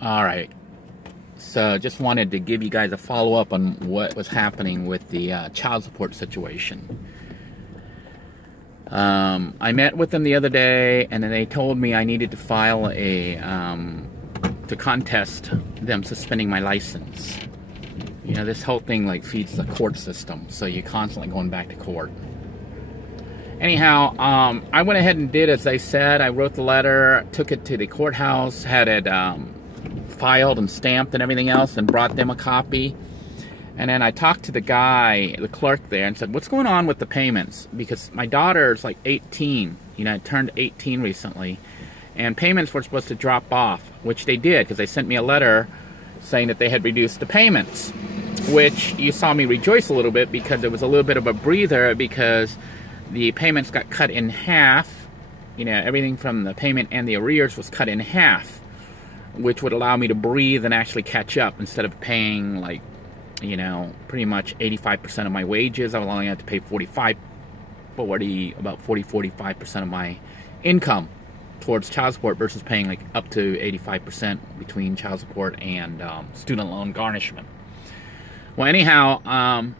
All right. So just wanted to give you guys a follow-up on what was happening with the child support situation. I met with them the other day, and then they told me I needed to file a, to contest them suspending my license. You know, this whole thing like feeds the court system, so you're constantly going back to court. Anyhow, I went ahead and did as they said. I wrote the letter, took it to the courthouse, had it filed and stamped and everything else, and brought them a copy. And then I talked to the guy, the clerk there, and said, what's going on with the payments? Because my daughter's like 18, you know, turned 18 recently, and payments were supposed to drop off, which they did, because they sent me a letter saying that they had reduced the payments, which you saw me rejoice a little bit, because it was a little bit of a breather, because the payments got cut in half. You know, everything from the payment and the arrears was cut in half, which would allow me to breathe and actually catch up instead of paying, like, you know, pretty much 85% of my wages. I would only have to pay about 45% of my income towards child support versus paying like up to 85% between child support and student loan garnishment. Well, anyhow,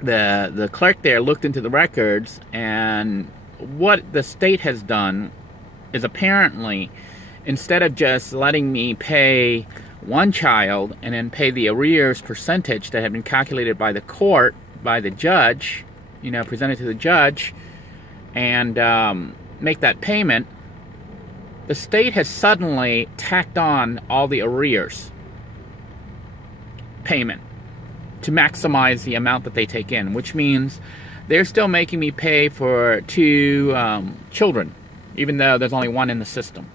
the clerk there looked into the records, and what the state has done is apparently, instead of just letting me pay one child and then pay the arrears percentage that had been calculated by the court, by the judge, you know, presented to the judge, and make that payment, the state has suddenly tacked on all the arrears payment to maximize the amount that they take in, which means they're still making me pay for two children, even though there's only one in the system.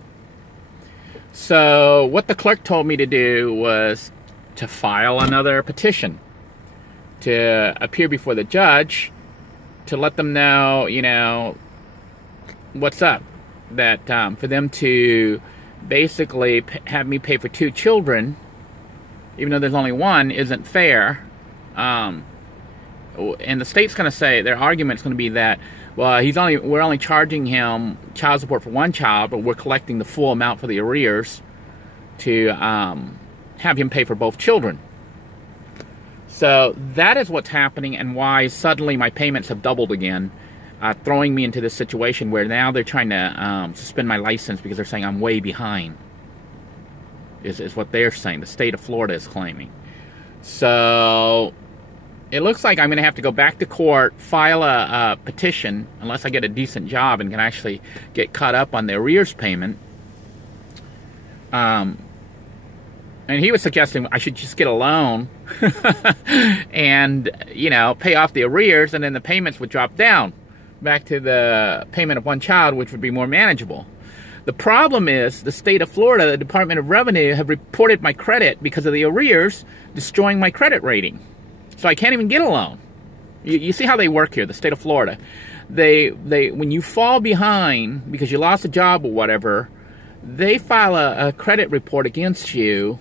So what the clerk told me to do was to file another petition to appear before the judge to let them know, you know, what's up. That for them to basically have me pay for two children, even though there's only one, isn't fair. And the state's going to say, their argument's going to be that, well, we're only charging him child support for one child, but we're collecting the full amount for the arrears to have him pay for both children. So that is what's happening, and why suddenly my payments have doubled again, throwing me into this situation where now they're trying to suspend my license because they're saying I'm way behind, is what they're saying. The state of Florida is claiming. So it looks like I'm going to have to go back to court, file a petition, unless I get a decent job and can actually get caught up on the arrears payment. And he was suggesting I should just get a loan and, you know, pay off the arrears, and then the payments would drop down back to the payment of one child, which would be more manageable. The problem is the state of Florida, the Department of Revenue, have reported my credit because of the arrears, destroying my credit rating. So I can't even get a loan. You see how they work here, the state of Florida. When you fall behind because you lost a job or whatever, they file a credit report against you,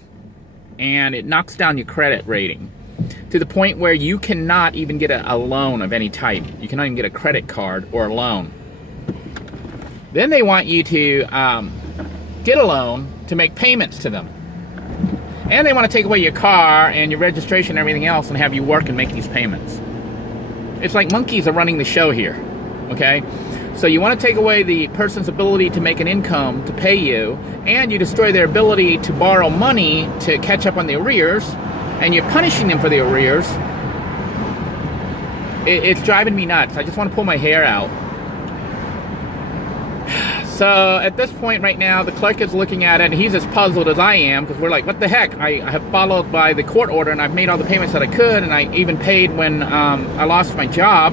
and it knocks down your credit rating to the point where you cannot even get a loan of any type. You cannot even get a credit card or a loan. Then they want you to get a loan to make payments to them. And they want to take away your car and your registration and everything else and have you work and make these payments. It's like monkeys are running the show here, okay? So you want to take away the person's ability to make an income to pay you, and you destroy their ability to borrow money to catch up on the arrears, and you're punishing them for the arrears. It's driving me nuts. I just want to pull my hair out. So at this point right now, the clerk is looking at it, and he's as puzzled as I am, because we're like, what the heck? I have followed by the court order, and I've made all the payments that I could, and I even paid when I lost my job.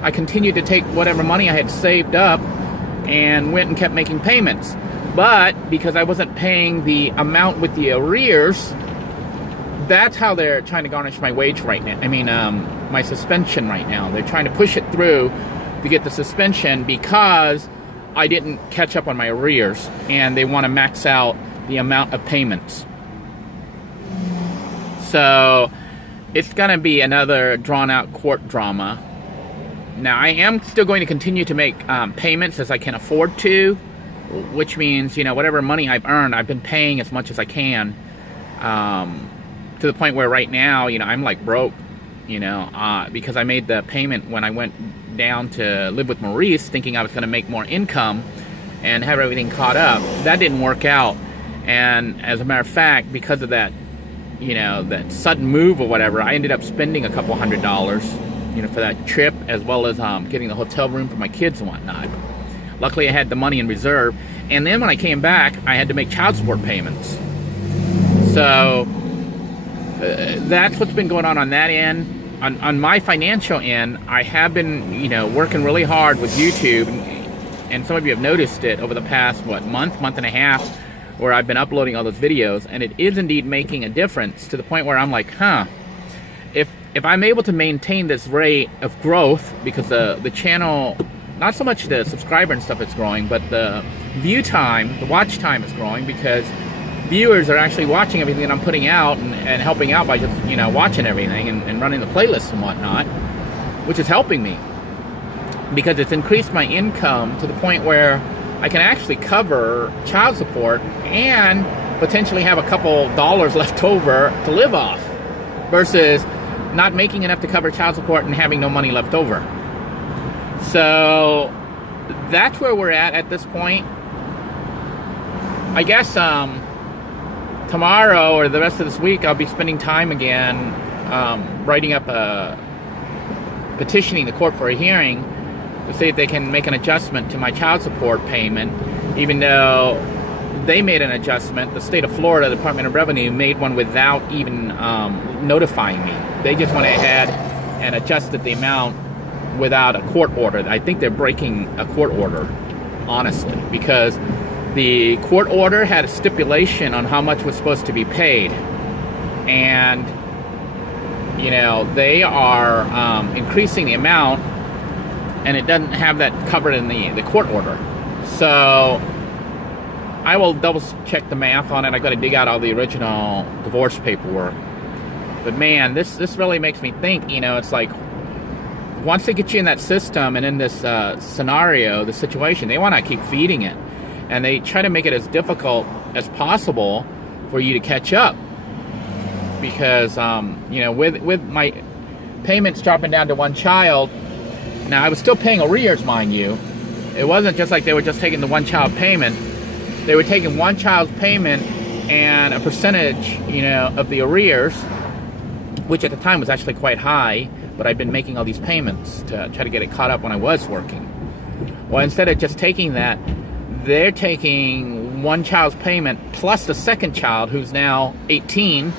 I continued to take whatever money I had saved up and went and kept making payments. But because I wasn't paying the amount with the arrears, that's how they're trying to garnish my wage right now. I mean, my suspension right now. They're trying to push it through to get the suspension because I didn't catch up on my arrears, and they want to max out the amount of payments. So it's going to be another drawn-out court drama. Now, I am still going to continue to make payments as I can afford to, which means, you know, whatever money I've earned, I've been paying as much as I can, to the point where right now, you know, I'm like broke, you know, because I made the payment when I went down to live with Maurice, thinking I was going to make more income and have everything caught up. That didn't work out, and as a matter of fact, because of that, you know, that sudden move or whatever, I ended up spending a couple $100, you know, for that trip, as well as getting the hotel room for my kids and whatnot. Luckily, I had the money in reserve, and then when I came back, I had to make child support payments. So that's what's been going on that end. On my financial end, I have been, you know, working really hard with YouTube, and some of you have noticed it over the past, what, month and a half, where I've been uploading all those videos, and it is indeed making a difference, to the point where I'm like, huh, if I'm able to maintain this rate of growth, because the channel, not so much the subscriber and stuff is growing, but the view time, the watch time is growing, because viewers are actually watching everything that I'm putting out and helping out by just, you know, watching everything and running the playlists and whatnot, which is helping me, because it's increased my income to the point where I can actually cover child support and potentially have a couple dollars left over to live off, versus not making enough to cover child support and having no money left over. So that's where we're at this point. I guess tomorrow or the rest of this week, I'll be spending time again writing up petitioning the court for a hearing to see if they can make an adjustment to my child support payment, even though they made an adjustment. The state of Florida Department of Revenue made one without even notifying me. They just went ahead and adjusted the amount without a court order. I think they're breaking a court order, honestly, because the court order had a stipulation on how much was supposed to be paid, and, you know, they are increasing the amount, and it doesn't have that covered in the court order. So I will double check the math on it. I got to dig out all the original divorce paperwork. But man, this really makes me think, you know, it's like, once they get you in that system and in this scenario, the situation, they want to keep feeding it. And they try to make it as difficult as possible for you to catch up. Because, you know, with my payments dropping down to one child, now I was still paying arrears, mind you. It wasn't just like they were just taking the one child payment. They were taking one child's payment and a percentage, you know, of the arrears, which at the time was actually quite high, but I'd been making all these payments to try to get it caught up when I was working. Well, instead of just taking that, they're taking one child's payment plus the second child, who's now 18,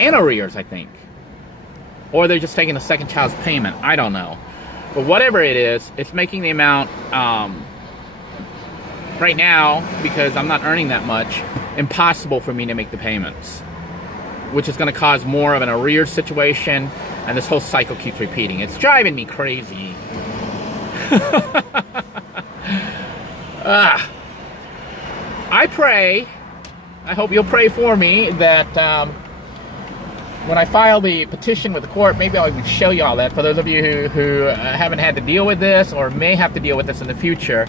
and arrears, I think. Or they're just taking the second child's payment. I don't know. But whatever it is, it's making the amount, right now, because I'm not earning that much, impossible for me to make the payments, which is going to cause more of an arrears situation, and this whole cycle keeps repeating. It's driving me crazy. I pray, I hope you'll pray for me, that when I file the petition with the court, maybe I'll even show you all that, for those of you who haven't had to deal with this or may have to deal with this in the future.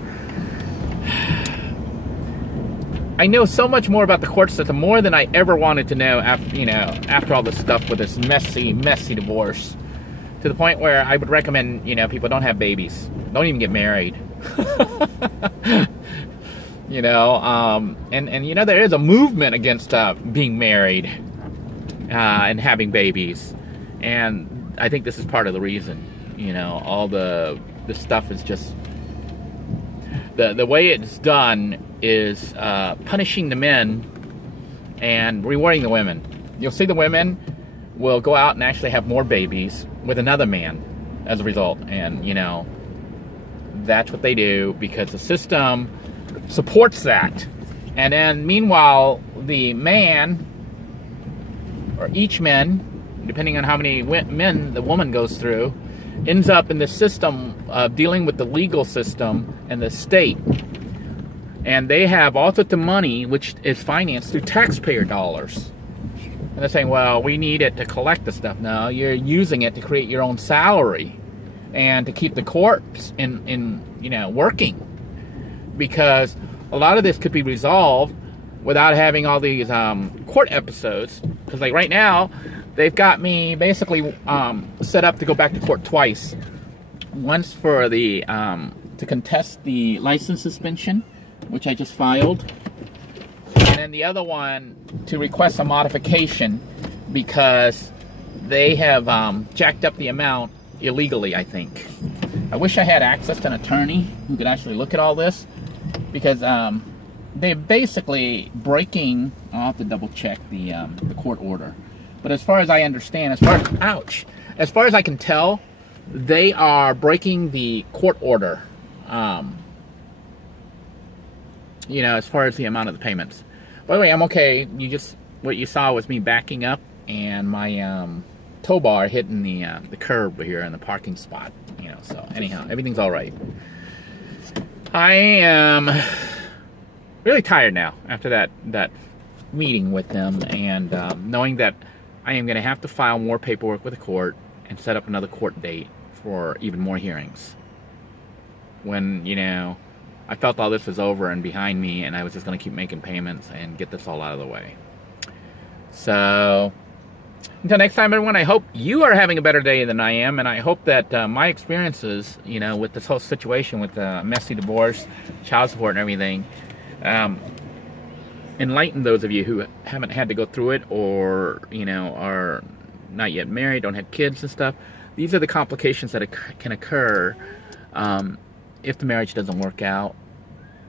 I know so much more about the court system, more than I ever wanted to know after, you know, after all this stuff with this messy divorce, to the point where I would recommend, you know, people don't have babies, don't even get married. You know, and you know, there is a movement against being married and having babies, and I think this is part of the reason. You know, all this stuff is just, the way it's done is punishing the men and rewarding the women. You'll see the women will go out and actually have more babies with another man as a result, and you know, that's what they do because the system supports that. And then meanwhile, the man, or each man, depending on how many men the woman goes through, ends up in the system of dealing with the legal system and the state. And they have all sorts of money which is financed through taxpayer dollars. And they're saying, well, we need it to collect the stuff. No, you're using it to create your own salary and to keep the courts in you know, working. because a lot of this could be resolved without having all these court episodes. Because like right now, they've got me basically set up to go back to court twice. Once for the to contest the license suspension, which I just filed, and then the other one to request a modification because they have jacked up the amount illegally, I think. I wish I had access to an attorney who could actually look at all this, because they're basically breaking, I'll have to double check the court order. But as far as I understand, as far as I can tell, they are breaking the court order. You know, as far as the amount of the payments. By the way, I'm okay. What you saw was me backing up and my tow bar hitting the curb here in the parking spot. You know, so anyhow, everything's all right. I am really tired now after that meeting with them, and knowing that I am going to have to file more paperwork with the court and set up another court date for even more hearings. When, you know, I felt all this was over and behind me, and I was just going to keep making payments and get this all out of the way. So, until next time, everyone, I hope you are having a better day than I am, and I hope that my experiences, you know, with this whole situation with messy divorce, child support, and everything, enlighten those of you who haven't had to go through it, or, you know, are not yet married, don't have kids and stuff. These are the complications that can occur if the marriage doesn't work out,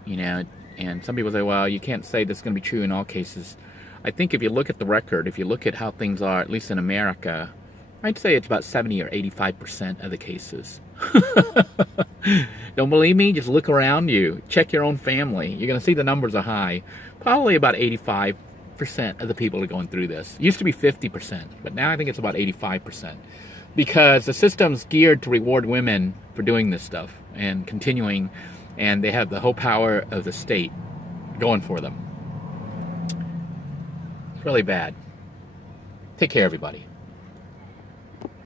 you know. And some people say, well, you can't say this is going to be true in all cases. I think if you look at the record, if you look at how things are, at least in America, I'd say it's about 70 or 85% of the cases. Don't believe me? Just look around you. Check your own family. You're going to see the numbers are high. Probably about 85% of the people are going through this. It used to be 50%, but now I think it's about 85%. Because the system's geared to reward women for doing this stuff and continuing, and they have the whole power of the state going for them. It's really bad. Take care, everybody.